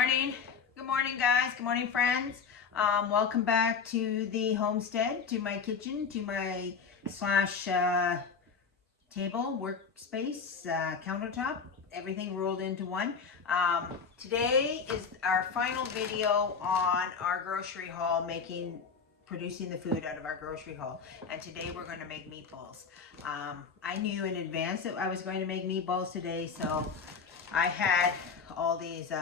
morning. Good morning, guys. Good morning, friends. Welcome back to the homestead, to my kitchen, to my table, workspace, countertop, everything rolled into one. Today is our final video on our grocery haul, producing the food out of our grocery haul. And today we're going to make meatballs. I knew in advance that I was going to make meatballs today, so I had all these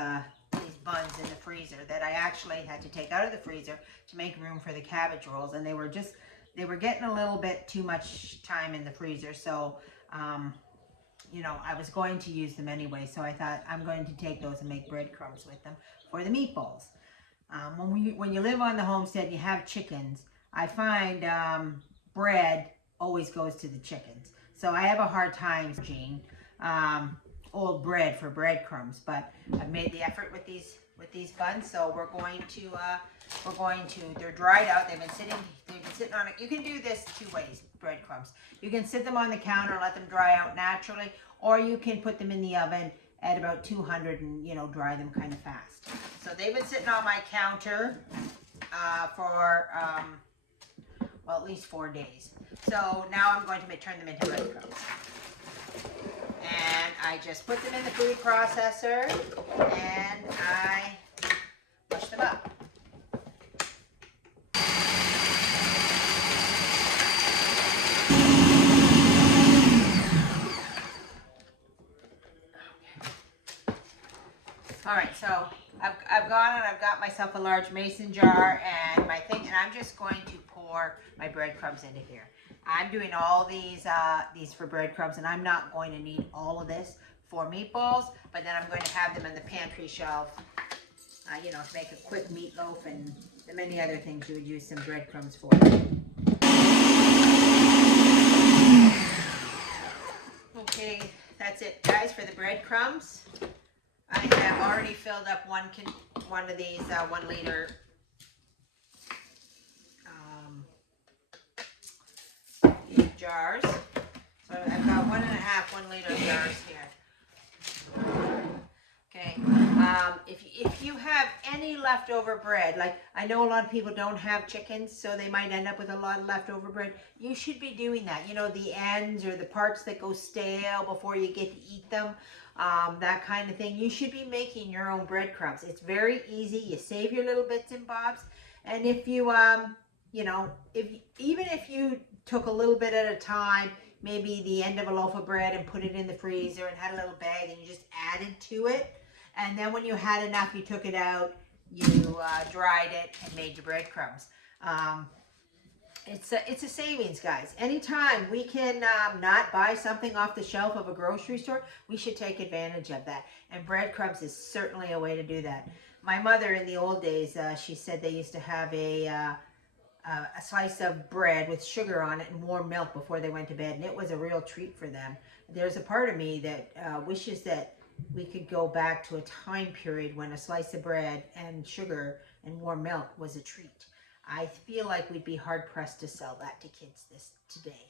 buns in the freezer that I actually had to take out of the freezer to make room for the cabbage rolls, and they were getting a little bit too much time in the freezer, so you know, I was going to use them anyway, so I thought I'm going to take those and make breadcrumbs with them for the meatballs. When you live on the homestead and you have chickens, I find bread always goes to the chickens, so I have a hard time searching old bread for breadcrumbs, but I've made the effort with these buns, so we're going to they're dried out. They've been sitting on it. You can do this two ways, breadcrumbs. You can sit them on the counter and let them dry out naturally, or you can put them in the oven at about 200 and, you know, dry them kind of fast. So they've been sitting on my counter for well, at least 4 days. So now I'm going to turn them into breadcrumbs. And I just put them in the food processor and I mush them up. All right, so I've gone and I've got myself a large mason jar and my thing, and I'm just going to pour my breadcrumbs into here. I'm doing all these for breadcrumbs, and I'm not going to need all of this for meatballs, but then I'm going to have them in the pantry shelf, you know, to make a quick meatloaf and the many other things you would use some breadcrumbs for. Okay, that's it, guys, for the breadcrumbs. I have already filled up one of these 1 liter jars. So I've got 1.5 1 liter jars here. Okay. If you have any leftover bread, like I know a lot of people don't have chickens, so they might end up with a lot of leftover bread. You should be doing that. You know, the ends or the parts that go stale before you get to eat them. That kind of thing. You should be making your own breadcrumbs. It's very easy. You save your little bits and bobs. And if you, you know, even if you took a little bit at a time, maybe the end of a loaf of bread and put it in the freezer and had a little bag and you just added to it. And then when you had enough, you took it out, you dried it and made your breadcrumbs. It's a savings, guys. Anytime we can not buy something off the shelf of a grocery store, we should take advantage of that. And breadcrumbs is certainly a way to do that. My mother in the old days, she said they used to have a slice of bread with sugar on it and warm milk before they went to bed, and it was a real treat for them. There's a part of me that wishes that we could go back to a time period when a slice of bread and sugar and warm milk was a treat. I feel like we'd be hard-pressed to sell that to kids today.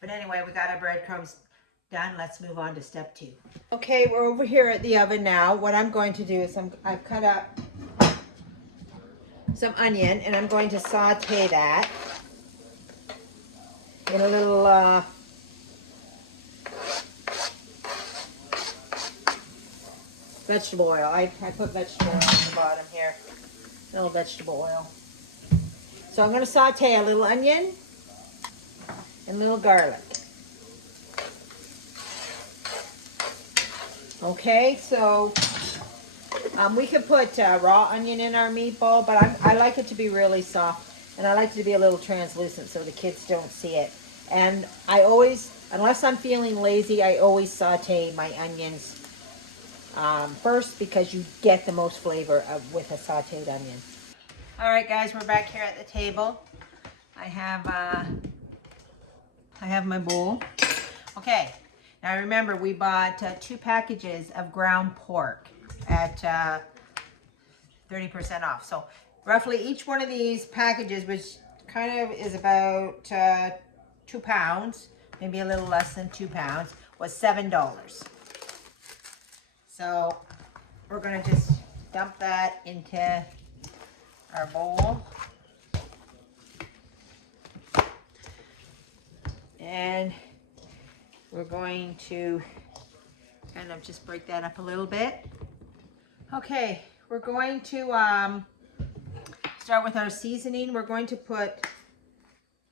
But anyway, we got our breadcrumbs done. Let's move on to step 2. Okay, we're over here at the oven now. What I'm going to do is I've cut up some onion, and I'm going to saute that in a little vegetable oil. I put vegetable oil on the bottom here. A little vegetable oil. So I'm going to saute a little onion and a little garlic. Okay, so we could put raw onion in our meatball, but I like it to be really soft, and I like it to be a little translucent so the kids don't see it. And I always, unless I'm feeling lazy, I always saute my onions first, because you get the most flavor with a sauteed onion. All right, guys, we're back here at the table. I have my bowl. Okay, now remember we bought 2 packages of ground pork at 30% off. So roughly each one of these packages, which kind of is about 2 pounds, maybe a little less than 2 pounds, was $7. So we're gonna just dump that into our bowl. And we're going to kind of just break that up a little bit. Okay, we're going to start with our seasoning. We're going to put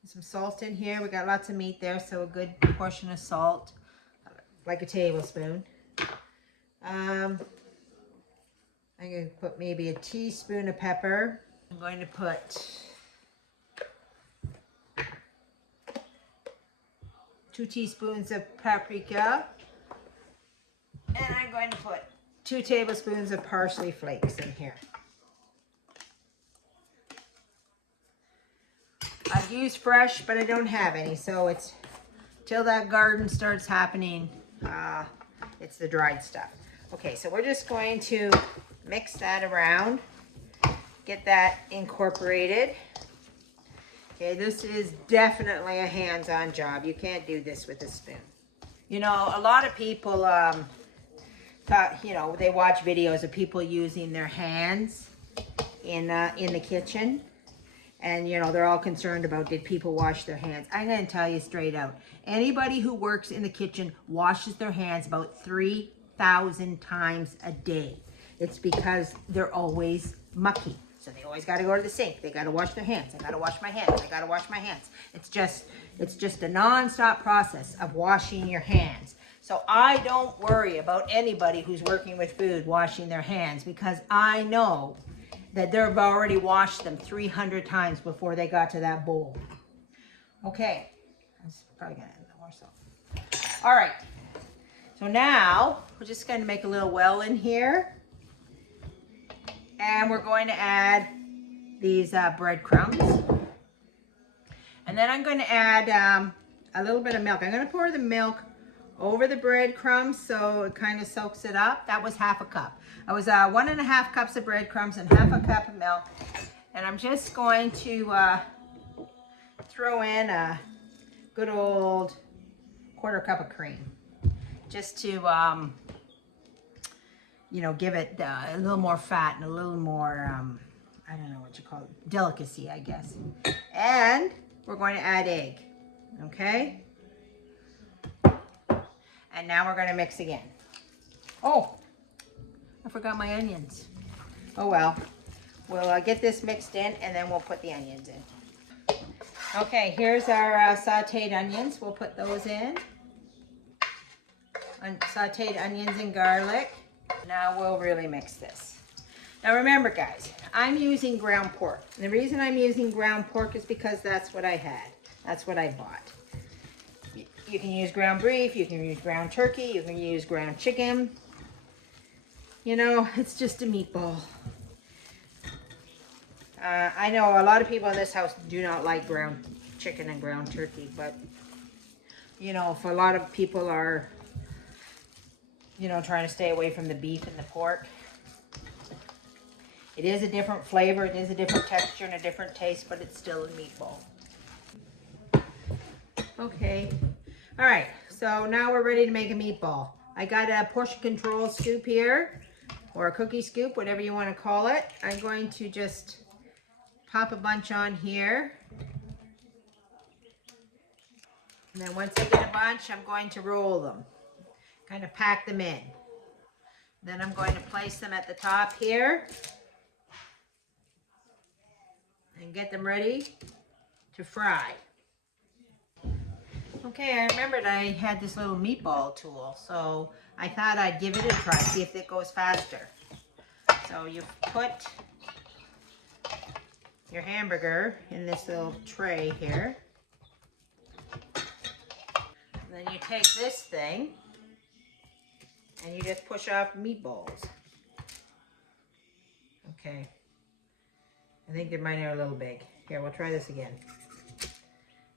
some salt in here. We got lots of meat there, so a good portion of salt, like a tablespoon. I'm going to put maybe a teaspoon of pepper. I'm going to put 2 teaspoons of paprika. And I'm going to put 2 tablespoons of parsley flakes in here. I've used fresh, but I don't have any, so it's till that garden starts happening, it's the dried stuff. Okay, so we're just going to mix that around, get that incorporated. Okay, this is definitely a hands-on job. You can't do this with a spoon. You know, a lot of people, you know, they watch videos of people using their hands in the kitchen. And, you know, they're all concerned about, did people wash their hands? I'm going to tell you straight out. Anybody who works in the kitchen washes their hands about 3,000 times a day. It's because they're always mucky. So they always got to go to the sink. They got to wash their hands. I got to wash my hands. I got to wash my hands. It's just a non-stop process of washing your hands. So I don't worry about anybody who's working with food washing their hands, because I know that they've already washed them 300 times before they got to that bowl. Okay, that's probably gonna end more salt. All right, so now we're just gonna make a little well in here. And we're going to add these breadcrumbs. And then I'm going to add a little bit of milk. I'm going to pour the milk over the breadcrumbs so it kind of soaks it up. That was half a cup. I was 1.5 cups of breadcrumbs and half a cup of milk. And I'm just going to throw in a good old 1/4 cup of cream, just to you know, give it a little more fat and a little more I don't know what you call it, delicacy, I guess. And we're going to add egg. Okay, and now we're going to mix again. Oh, I forgot my onions. Oh well, we'll get this mixed in and then we'll put the onions in. Okay, here's our sauteed onions. We'll put those in. Sauteed onions and garlic. Now we'll really mix this. Now remember, guys, I'm using ground pork. And the reason I'm using ground pork is because that's what I had. That's what I bought. You can use ground beef, you can use ground turkey, you can use ground chicken. You know, it's just a meatball. I know a lot of people in this house do not like ground chicken and ground turkey, but you know, if a lot of people are, you know, trying to stay away from the beef and the pork, it is a different flavor, it is a different texture and a different taste, but it's still a meatball. Okay, all right, so now we're ready to make a meatball. I got a portion control scoop here, or a cookie scoop, whatever you want to call it. I'm going to just pop a bunch on here. And then once I get a bunch, I'm going to roll them, kind of pack them in. Then I'm going to place them at the top here and get them ready to fry. Okay, I remembered I had this little meatball tool, so I thought I'd give it a try, see if it goes faster. So you put your hamburger in this little tray here. And then you take this thing and you just push off meatballs. Okay. I think they might are a little big. Here, we'll try this again.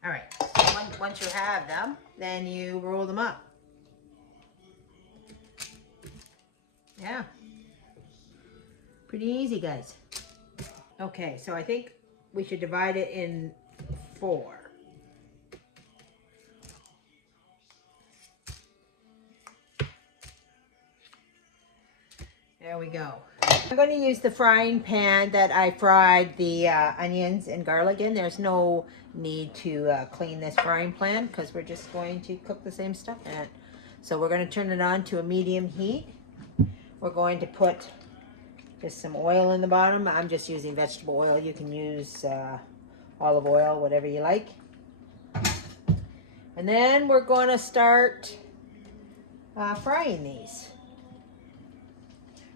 All right. Once you have them, then you roll them up. Yeah. Pretty easy, guys. Okay, so I think we should divide it in 4. There we go. I'm going to use the frying pan that I fried the onions and garlic in. There's no need to clean this frying pan because we're just going to cook the same stuff in it. So we're going to turn it on to a medium heat. We're going to put just some oil in the bottom. I'm just using vegetable oil. You can use olive oil, whatever you like. And then we're going to start frying these.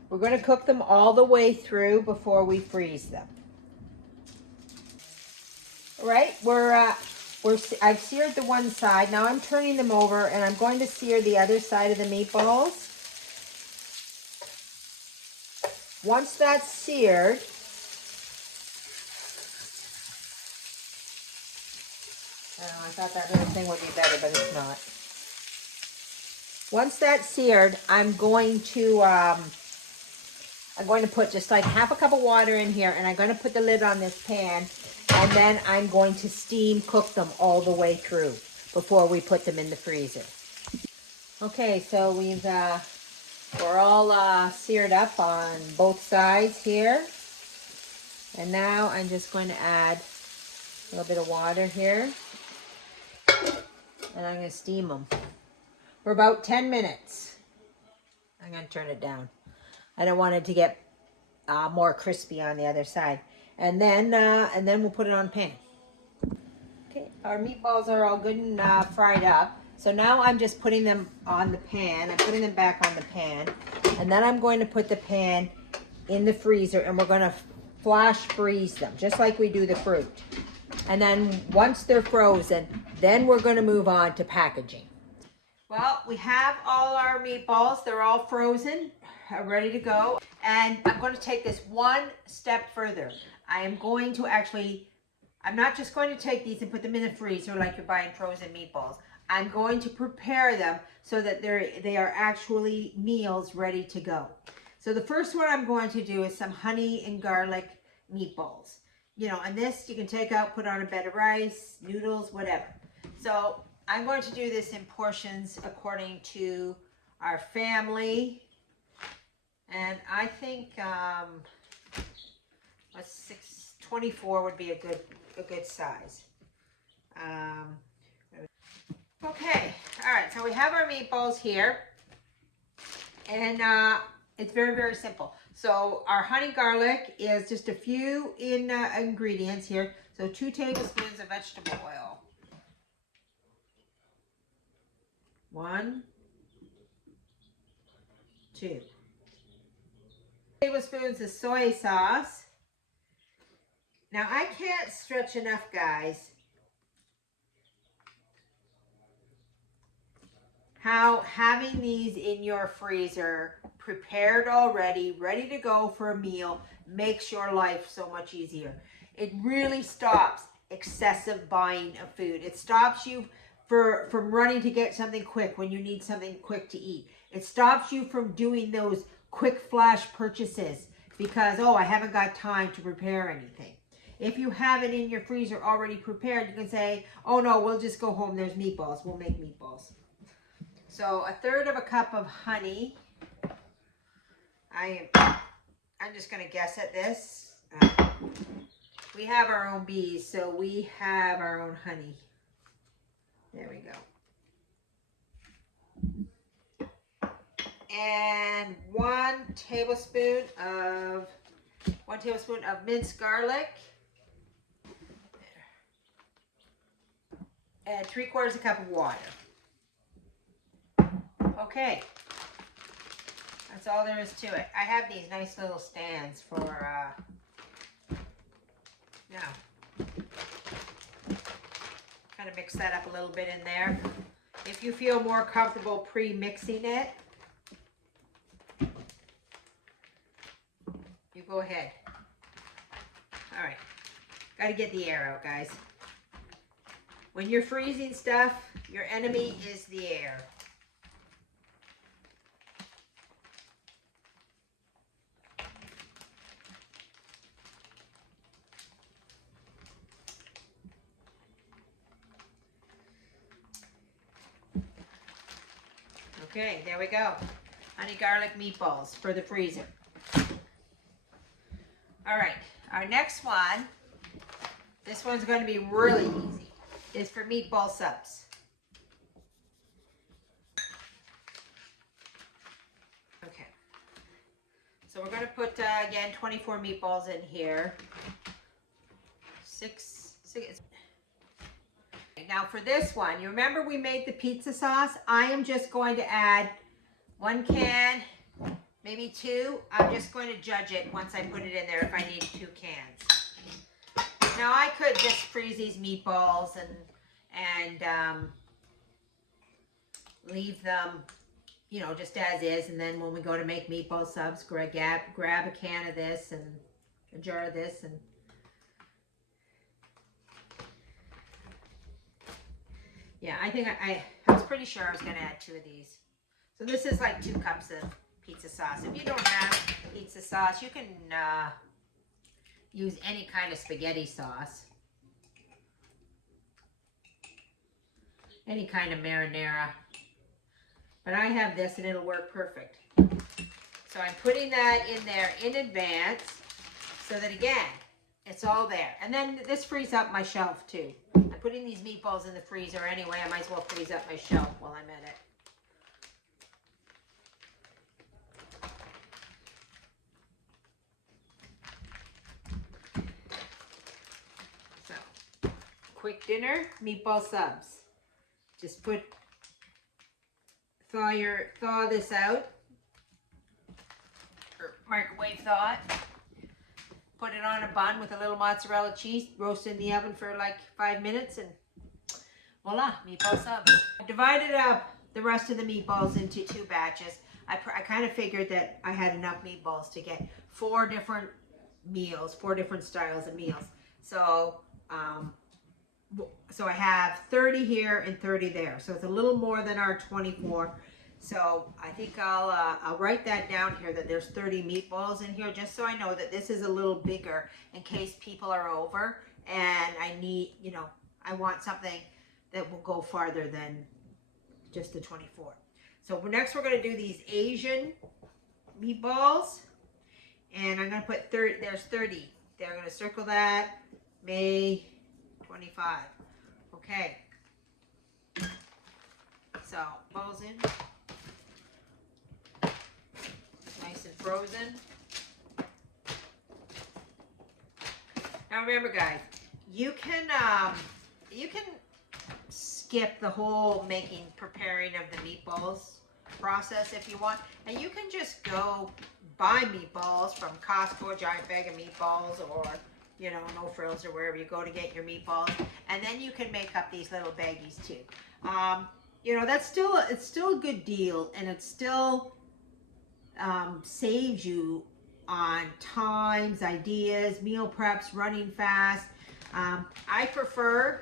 We're going to cook them all the way through before we freeze them. All right, I've seared the one side. Now I'm turning them over and I'm going to sear the other side of the meatballs. Once that's seared, I thought that little thing would be better, but it's not. Once that's seared, I'm going to put just like half a cup of water in here, and I'm going to put the lid on this pan, and then I'm going to steam cook them all the way through before we put them in the freezer. Okay, so we're all seared up on both sides here. And now I'm just going to add a little bit of water here. And I'm going to steam them for about 10 minutes. I'm going to turn it down. I don't want it to get more crispy on the other side. And then we'll put it on pan. Okay, our meatballs are all good and fried up. So now I'm just putting them on the pan. I'm putting them back on the pan. And then I'm going to put the pan in the freezer, and we're going to flash freeze them, just like we do the fruit. And then once they're frozen, then we're going to move on to packaging. Well, we have all our meatballs. They're all frozen, ready to go. And I'm going to take this one step further. I'm not just going to take these and put them in the freezer like you're buying frozen meatballs. I'm going to prepare them so that they are actually meals ready to go. So the first one I'm going to do is some honey and garlic meatballs. You know, and this you can take out, put on a bed of rice, noodles, whatever. So I'm going to do this in portions according to our family. And I think 24 would be a good size. Okay, all right, so we have our meatballs here, and it's very, very simple. So our honey garlic is just a few ingredients here. So 2 tablespoons of vegetable oil. 1, 2 tablespoons of soy sauce. Now I can't stretch enough, guys, how having these in your freezer, prepared already, ready to go for a meal, makes your life so much easier. It really stops excessive buying of food. It stops you from running to get something quick when you need something quick to eat. It stops you from doing those quick flash purchases because, oh, I haven't got time to prepare anything. If you have it in your freezer already prepared, you can say, oh no, we'll just go home, there's meatballs, we'll make meatballs. So 1/3 cup of honey. I'm just going to guess at this. We have our own bees, so we have our own honey. There we go. And 1 tablespoon of minced garlic. And 3/4 cup of water. Okay, that's all there is to it. I have these nice little stands for, kind of mix that up a little bit in there. If you feel more comfortable pre-mixing it, you go ahead. All right, got to get the air out, guys. When you're freezing stuff, your enemy is the air. Okay, there we go. Honey garlic meatballs for the freezer. All right, our next one, this one's going to be really easy, is for meatball subs. Okay, so we're going to put, again, 24 meatballs in here. Six. Now for this one, you remember we made the pizza sauce? I am just going to add 1 can, maybe 2. I'm just going to judge it once I put it in there if I need 2 cans. Now I could just freeze these meatballs and leave them, you know, just as is, and then when we go to make meatball subs, grab a can of this and a jar of this, and yeah, I think I was pretty sure I was going to add 2 of these. So this is like 2 cups of pizza sauce. If you don't have pizza sauce, you can use any kind of spaghetti sauce. Any kind of marinara. But I have this and it'll work perfect. So I'm putting that in there in advance so that, again, it's all there. And then this frees up my shelf too. I'm putting these meatballs in the freezer anyway. I might as well freeze up my shelf while I'm at it. So, quick dinner, meatball subs. Just thaw this out, or microwave thaw it. Put it on a bun with a little mozzarella cheese, roast in the oven for like 5 minutes, and voila, meatball subs. I divided up the rest of the meatballs into 2 batches. I kind of figured that I had enough meatballs to get 4 different meals, 4 different styles of meals. So, so I have 30 here and 30 there. So it's a little more than our 24. So I think I'll write that down here, that there's 30 meatballs in here, just so I know that this is a little bigger in case people are over and I need, you know, I want something that will go farther than just the 24. So next we're going to do these Asian meatballs, and I'm going to put 30, there's 30. They're going to circle that, May 25. Okay. So, balls in. Nice and frozen. Now remember, guys, you can skip the whole preparing of the meatballs process if you want, and you can just go buy meatballs from Costco, a giant bag of meatballs, or you know, No Frills or wherever you go to get your meatballs, and then you can make up these little baggies too. You know, it's still a good deal, and it still saves you on times, ideas, meal preps, running fast. I prefer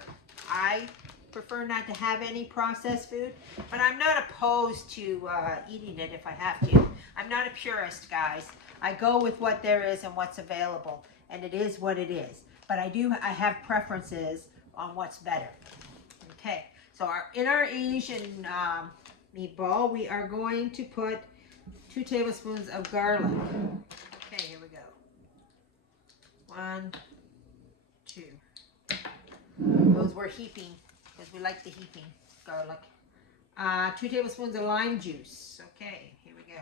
not to have any processed food, but I'm not opposed to eating it if I have to. I'm not a purist, guys. I go with what there is and what's available, and it is what it is. But I have preferences on what's better. Okay, so in our Asian meatball, we are going to put 2 tablespoons of garlic. Okay, here we go. 1, 2. Those we're heaping because we like the heaping garlic. 2 tablespoons of lime juice. Okay, here we go.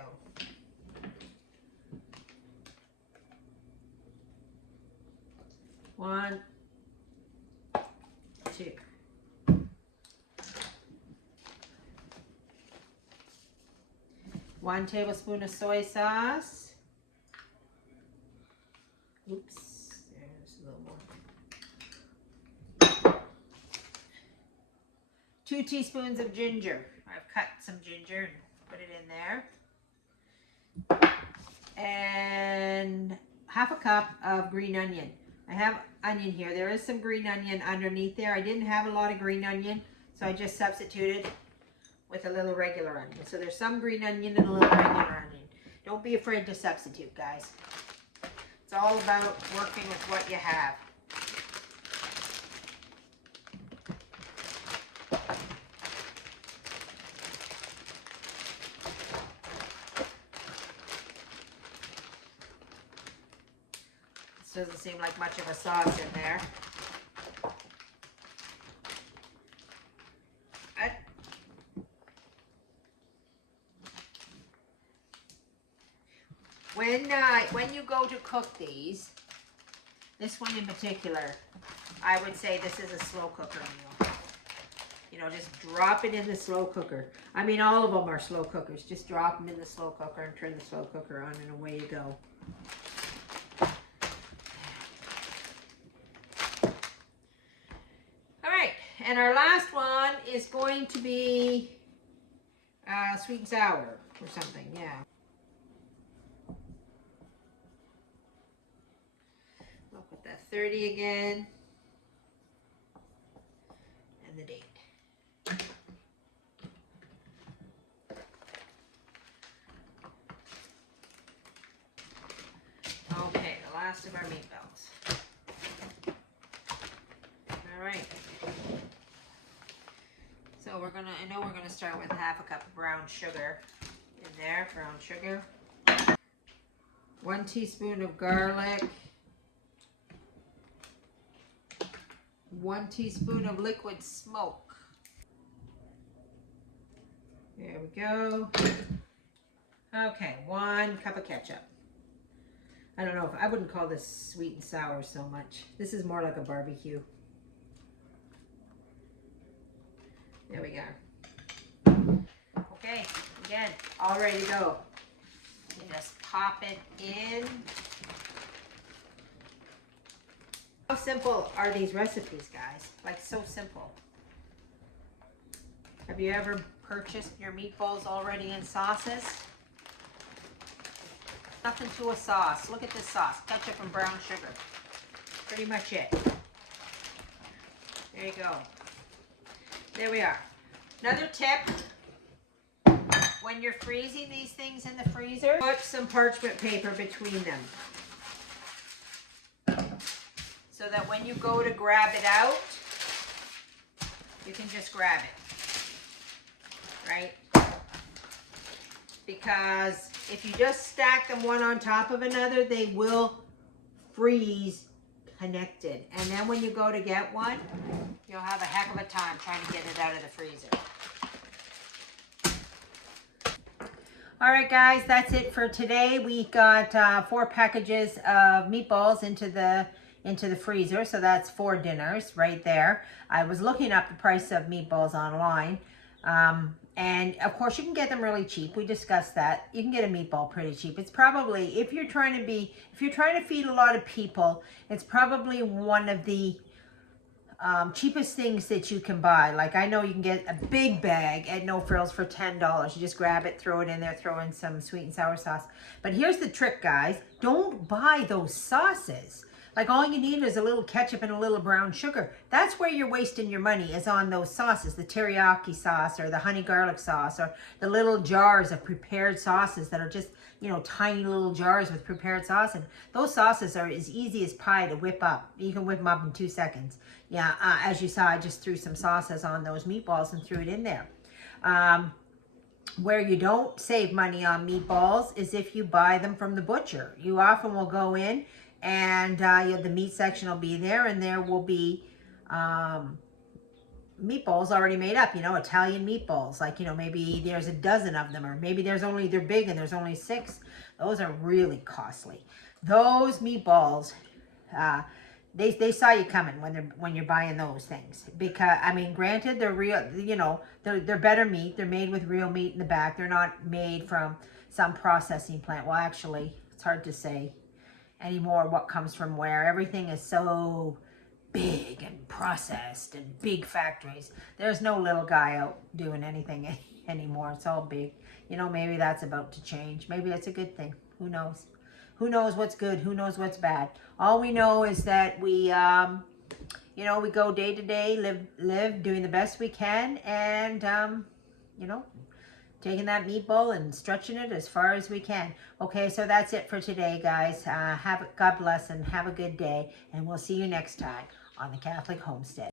1, 2. One tablespoon of soy sauce. Oops, there's a little more. 2 teaspoons of ginger. I've cut some ginger and put it in there. And half a cup of green onion. I have onion here. There is some green onion underneath there. I didn't have a lot of green onion, so I just substituted with a little regular onion. So there's some green onion and a little regular onion. Don't be afraid to substitute, guys. It's all about working with what you have. This doesn't seem like much of a sauce in there. When you go to cook these, this one in particular, I would say this is a slow cooker meal. You know, just drop it in the slow cooker. I mean, all of them are slow cookers. Just drop them in the slow cooker and turn the slow cooker on, and away you go. All right, and our last one is going to be sweet and sour or something, yeah. I'll put that 30 again, and the date. Okay, the last of our meatballs. All right. So I know we're gonna start with half a cup of brown sugar in there, brown sugar. 1 teaspoon of garlic. 1 teaspoon of liquid smoke. There we go. Okay, 1 cup of ketchup. I don't know if I wouldn't call this sweet and sour so much. This is more like a barbecue. There we go. Okay, again, all ready to go. You just pop it in. How simple are these recipes, guys? Like, so simple. Have you ever purchased your meatballs already in sauces? Nothing to a sauce. Look at this sauce. Ketchup and brown sugar. Pretty much it. There you go. There we are. Another tip. When you're freezing these things in the freezer, put some parchment paper between them. So that when you go to grab it out, you can just grab it. Right? Because if you just stack them one on top of another, they will freeze connected. And then when you go to get one, you'll have a heck of a time trying to get it out of the freezer. All right, guys, that's it for today. We got 4 packages of meatballs into the freezer, so that's 4 dinners right there. I was looking up the price of meatballs online. And of course you can get them really cheap. We discussed that. You can get a meatball pretty cheap. It's probably, if you're trying to feed a lot of people, it's probably one of the cheapest things that you can buy. Like, I know you can get a big bag at No Frills for $10. You just grab it, throw it in there, throw in some sweet and sour sauce. But here's the trick, guys. Don't buy those sauces. Like, all you need is a little ketchup and a little brown sugar. That's where you're wasting your money, is on those sauces, the teriyaki sauce or the honey garlic sauce or the little jars of prepared sauces that are just, you know, tiny little jars with prepared sauce. And those sauces are as easy as pie to whip up. You can whip them up in 2 seconds. Yeah, as you saw, I just threw some sauces on those meatballs and threw it in there. Where you don't save money on meatballs is if you buy them from the butcher. You often will go in and the meat section will be there, and there will be meatballs already made up, you know, Italian meatballs. Like, you know, maybe there's a dozen of them, or maybe they're big and there's only 6. Those are really costly. Those meatballs, they saw you coming when you're buying those things, because I mean, granted, they're real, you know, they're better meat. They're made with real meat in the back. They're not made from some processing plant. Well, actually, it's hard to say anymore what comes from where. Everything is so big and processed and big factories. There's no little guy out doing anything anymore. It's all big. You know, maybe that's about to change. Maybe it's a good thing. Who knows? Who knows what's good? Who knows what's bad? All we know is that we, you know, we go day to day, live, doing the best we can, and, you know, taking that meatball and stretching it as far as we can. Okay, so that's it for today, guys. God bless and have a good day, and we'll see you next time on the Catholic Homestead.